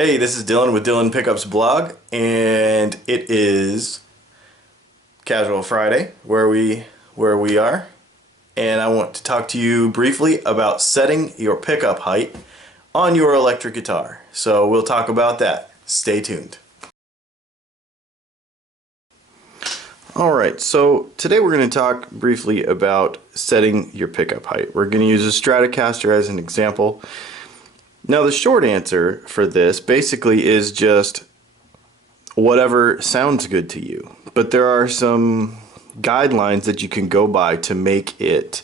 Hey, this is Dylan with Dylan Pickups blog, and it is Casual Friday where we are, and I want to talk to you briefly about setting your pickup height on your electric guitar. So we'll talk about that. Stay tuned. Alright, so today we're going to talk briefly about setting your pickup height. We're going to use a Stratocaster as an example. Now the short answer for this basically is just whatever sounds good to you. But there are some guidelines that you can go by to make it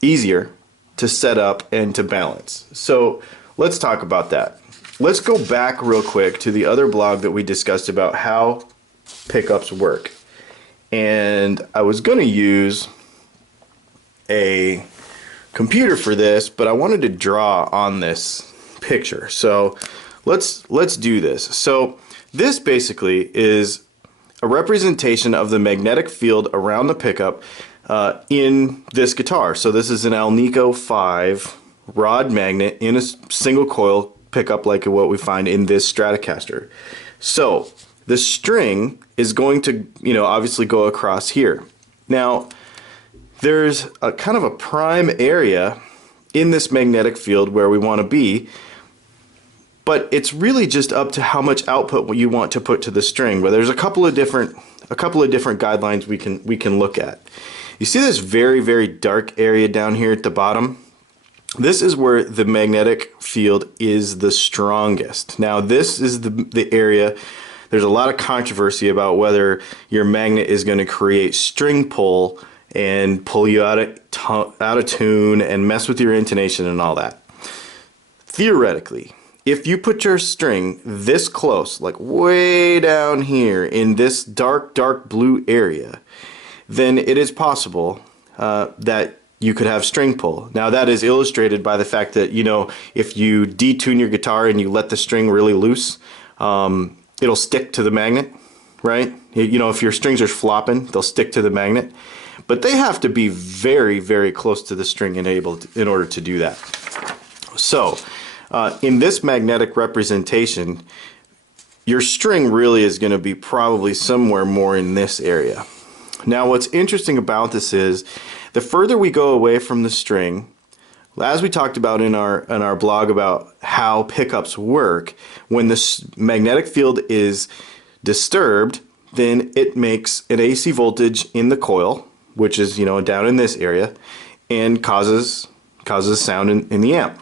easier to set up and to balance. So let's talk about that. Let's go back real quick to the other blog that we discussed about how pickups work. And I was going to use a computer for this, but I wanted to draw on this picture. So let's do this. So this basically is a representation of the magnetic field around the pickup in this guitar. So this is an Alnico 5 rod magnet in a single coil pickup like what we find in this Stratocaster. So the string is going to, obviously go across here. Now there's a kind of a prime area in this magnetic field where we want to be, but it's really just up to how much output you want to put to the string. But there's a couple of different guidelines we can look at. You see this very dark area down here at the bottom? This is where the magnetic field is the strongest. Now this is the area. There's a lot of controversy about whether your magnet is going to create string pull and pull you out of tune and mess with your intonation and all that. Theoretically, if you put your string this close, like way down here in this dark blue area, then it is possible that you could have string pull. Now that is illustrated by the fact that, if you detune your guitar and you let the string really loose, it'll stick to the magnet, right? If your strings are flopping, they'll stick to the magnet. But they have to be very close to the string in order to do that. So in this magnetic representation, your string really is going to be probably somewhere more in this area. Now what's interesting about this is the further we go away from the string, as we talked about in our blog about how pickups work, when the magnetic field is disturbed, then it makes an AC voltage in the coil, which is down in this area, and causes sound in the amp.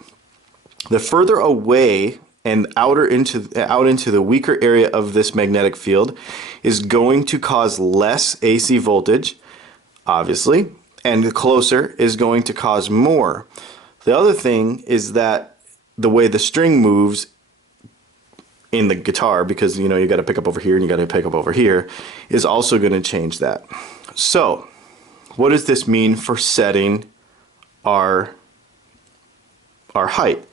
The further away and out into the weaker area of this magnetic field is going to cause less AC voltage, obviously, and the closer is going to cause more. The other thing is that the way the string moves in the guitar, because you got to pick up over here and you got to pick up over here, is also going to change that. So what does this mean for setting our height?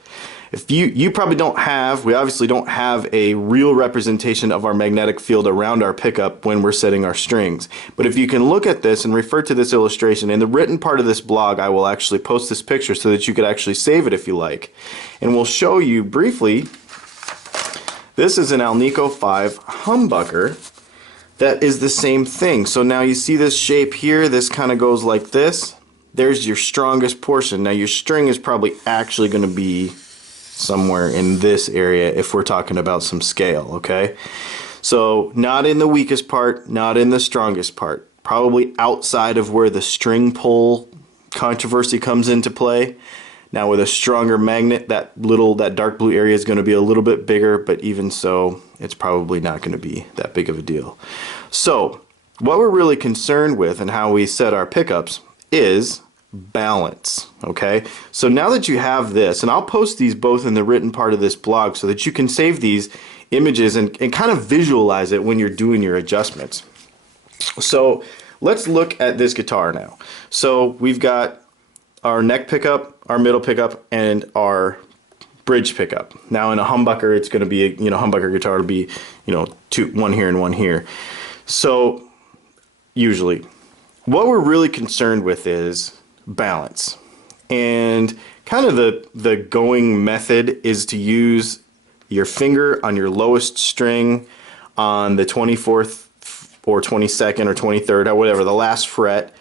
If you probably don't have, we obviously don't have a real representation of our magnetic field around our pickup when we're setting our strings. But if you can look at this and refer to this illustration, in the written part of this blog I will actually post this picture so that you could actually save it if you like. And we'll show you briefly, this is an Alnico 5 humbucker that is the same thing. So now you see this shape here, this kind of goes like this. There's your strongest portion. Now your string is probably actually going to be somewhere in this area if we're talking about some scale, okay? So not in the weakest part, not in the strongest part, probably outside of where the string pull controversy comes into play. Now with a stronger magnet, that dark blue area is going to be a little bit bigger, but even so, it's probably not going to be that big of a deal. So what we're really concerned with and how we set our pickups is balance, okay? So now that you have this, and I'll post these both in the written part of this blog so that you can save these images and kind of visualize it when you're doing your adjustments. So let's look at this guitar now. So we've got our neck pickup, our middle pickup, and our bridge pickup. Now in a humbucker, it's going to be humbucker guitar will be one here and one here. So usually what we're really concerned with is balance. And kind of the going method is to use your finger on your lowest string on the 24th or 22nd or 23rd or whatever, the last fret,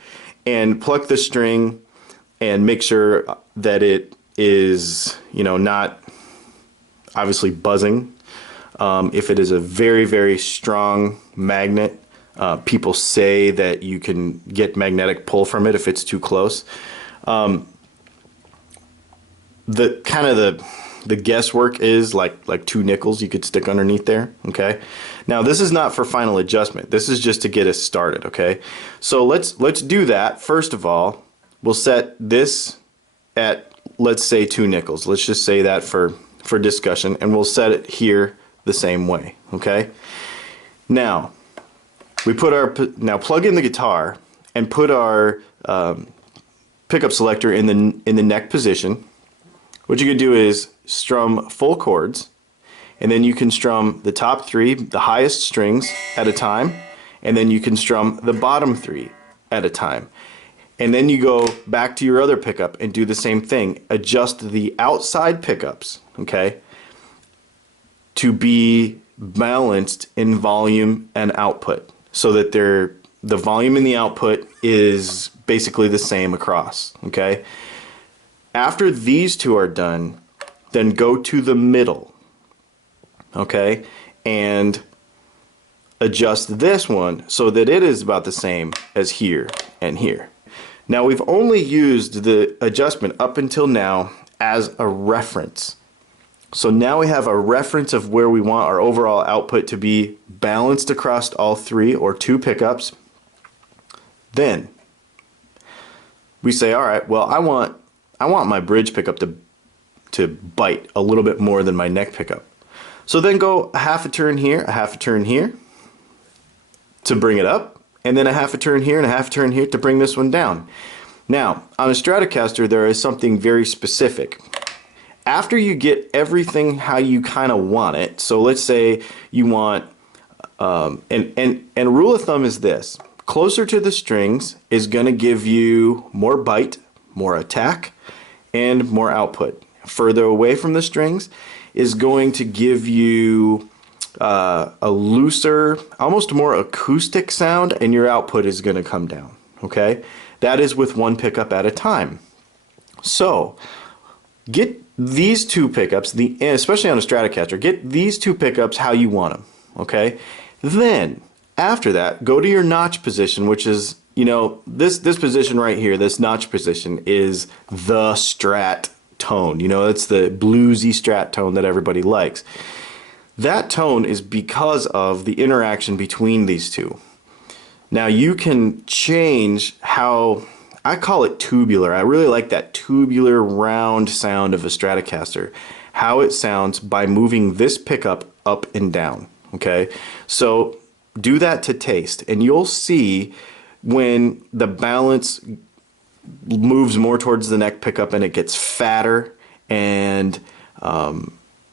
and pluck the string and make sure that it is, you know, not obviously buzzing. If it is a very, very strong magnet, people say that you can get magnetic pull from it if it's too close. The kind of the guesswork is like 2 nickels you could stick underneath there. Okay, now this is not for final adjustment. This is just to get us started. Okay, so let's do that. First of all, we'll set this at, let's say, 2 nickels. Let's just say that for discussion, and we'll set it here the same way. Okay, now we put our plug in the guitar and put our pickup selector in the neck position. What you could do is strum full chords, and then you can strum the top 3, the highest strings at a time, and then you can strum the bottom 3 at a time. And then you go back to your other pickup and do the same thing. Adjust the outside pickups, okay, to be balanced in volume and output, so that the volume and the output is basically the same across, okay? After these 2 are done, then go to the middle, okay, and adjust this one so that it is about the same as here and here. Now, we've only used the adjustment up until now as a reference. So now we have a reference of where we want our overall output to be balanced across all 3 or 2 pickups. Then we say, all right, well, I want my bridge pickup to bite a little bit more than my neck pickup. So then go a half a turn here, a half a turn here to bring it up, and then a half a turn here and a half a turn here to bring this one down. Now, on a Stratocaster, there is something very specific. After you get everything how you kind of want it, so let's say you want, and rule of thumb is this: closer to the strings is going to give you more bite, more attack, and more output. Further away from the strings is going to give you a looser, almost more acoustic sound, and your output is going to come down. Okay, that is with 1 pickup at a time. So get these 2 pickups, especially on a Stratocaster, get these 2 pickups how you want them. Okay, then after that, go to your notch position, which is, you know, this position right here. This notch position is the Strat tone. You know, it's the bluesy Strat tone that everybody likes. That tone is because of the interaction between these 2. Now you can change how, I call it tubular. I really like that tubular round sound of a Stratocaster. How it sounds by moving this pickup up and down. Okay, so do that to taste, and you'll see when the balance moves more towards the neck pickup and it gets fatter, and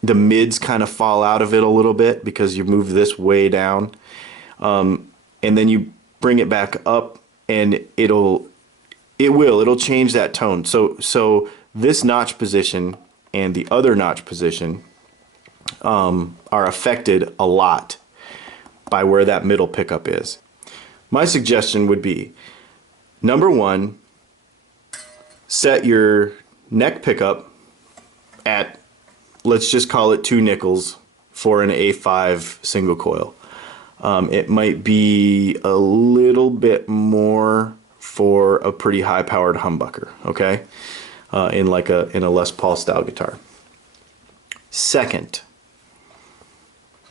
the mids kind of fall out of it a little bit because you move this way down, and then you bring it back up, and it'll change that tone. So this notch position and the other notch position are affected a lot by where that middle pickup is. My suggestion would be, number 1, set your neck pickup at, let's just call it 2 nickels for an A5 single coil. It might be a little bit more for a pretty high powered humbucker, okay? In a Les Paul style guitar. Second,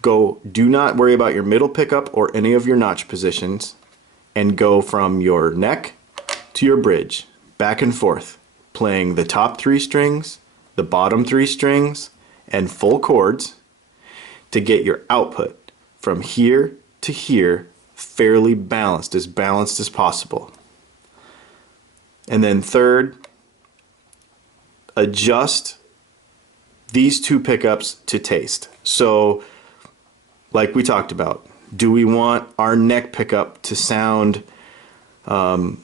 do not worry about your middle pickup or any of your notch positions, and go from your neck to your bridge, back and forth, playing the top 3 strings, the bottom 3 strings, and full chords to get your output from here to here fairly balanced as possible. And then third, adjust these 2 pickups to taste. So, like we talked about, do we want our neck pickup to sound kind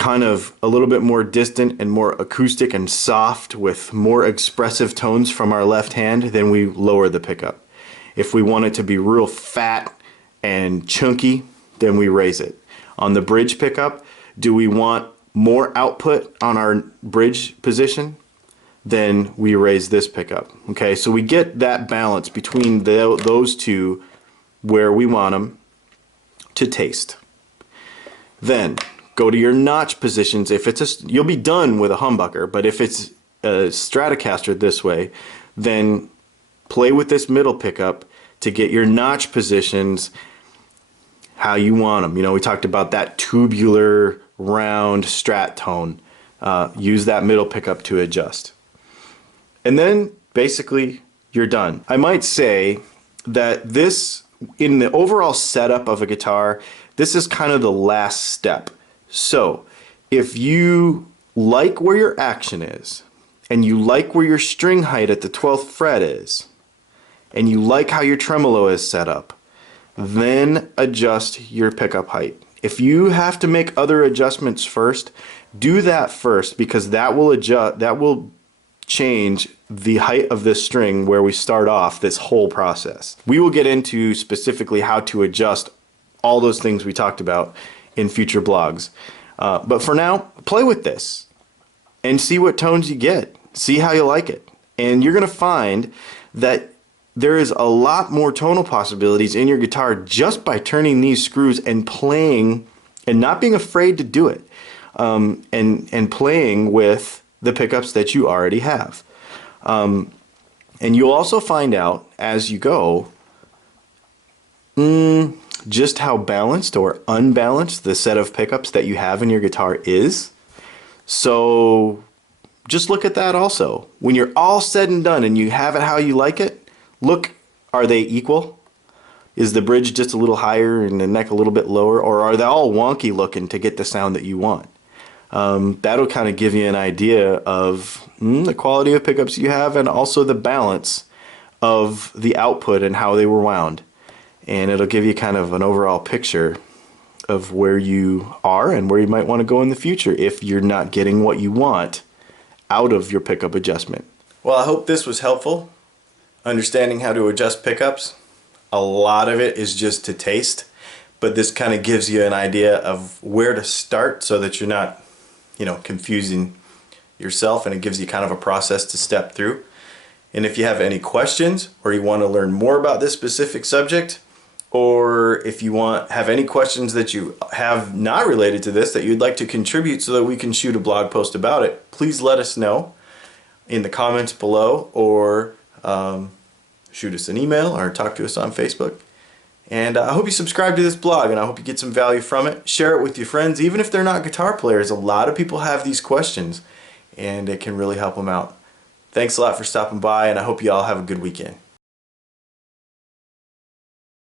kind of a little bit more distant and more acoustic and soft with more expressive tones from our left hand, then we lower the pickup. If we want it to be real fat and chunky, then we raise it. On the bridge pickup, do we want more output on our bridge position? Then we raise this pickup. Okay, so we get that balance between those two where we want them to taste. Then go to your notch positions. If it's you'll be done with a humbucker, but if it's a Stratocaster this way, then play with this middle pickup to get your notch positions how you want them. You know, we talked about that tubular round Strat tone. Use that middle pickup to adjust. And then basically you're done. I might say that this, in the overall setup of a guitar, this is kind of the last step. So if you like where your action is, and you like where your string height at the 12th fret is, and you like how your tremolo is set up, then adjust your pickup height. If you have to make other adjustments first, do that first, because that will change the height of this string where we start off this whole process. We will get into specifically how to adjust all those things we talked about in future blogs. But for now, play with this and see what tones you get. See how you like it. And you're going to find that there is a lot more tonal possibilities in your guitar just by turning these screws and playing and not being afraid to do it. And playing with the pickups that you already have. And you'll also find out as you go just how balanced or unbalanced the set of pickups that you have in your guitar is. So just look at that also. When you're all said and done and you have it how you like it, look, are they equal? Is the bridge just a little higher and the neck a little bit lower, or are they all wonky looking to get the sound that you want? That'll kind of give you an idea of the quality of pickups you have and also the balance of the output and how they were wound. And it'll give you kind of an overall picture of where you are and where you might want to go in the future if you're not getting what you want out of your pickup adjustment. Well, I hope this was helpful. Understanding how to adjust pickups. A lot of it is just to taste, but this kind of gives you an idea of where to start so that you're not, confusing yourself, and it gives you kind of a process to step through. And if you have any questions or you want to learn more about this specific subject, or if you have any questions that you have not related to this that you'd like to contribute so that we can shoot a blog post about it, please let us know in the comments below, or shoot us an email or talk to us on Facebook. And I hope you subscribe to this blog, and I hope you get some value from it. Share it with your friends, even if they're not guitar players. A lot of people have these questions, and it can really help them out. Thanks a lot for stopping by, and I hope you all have a good weekend.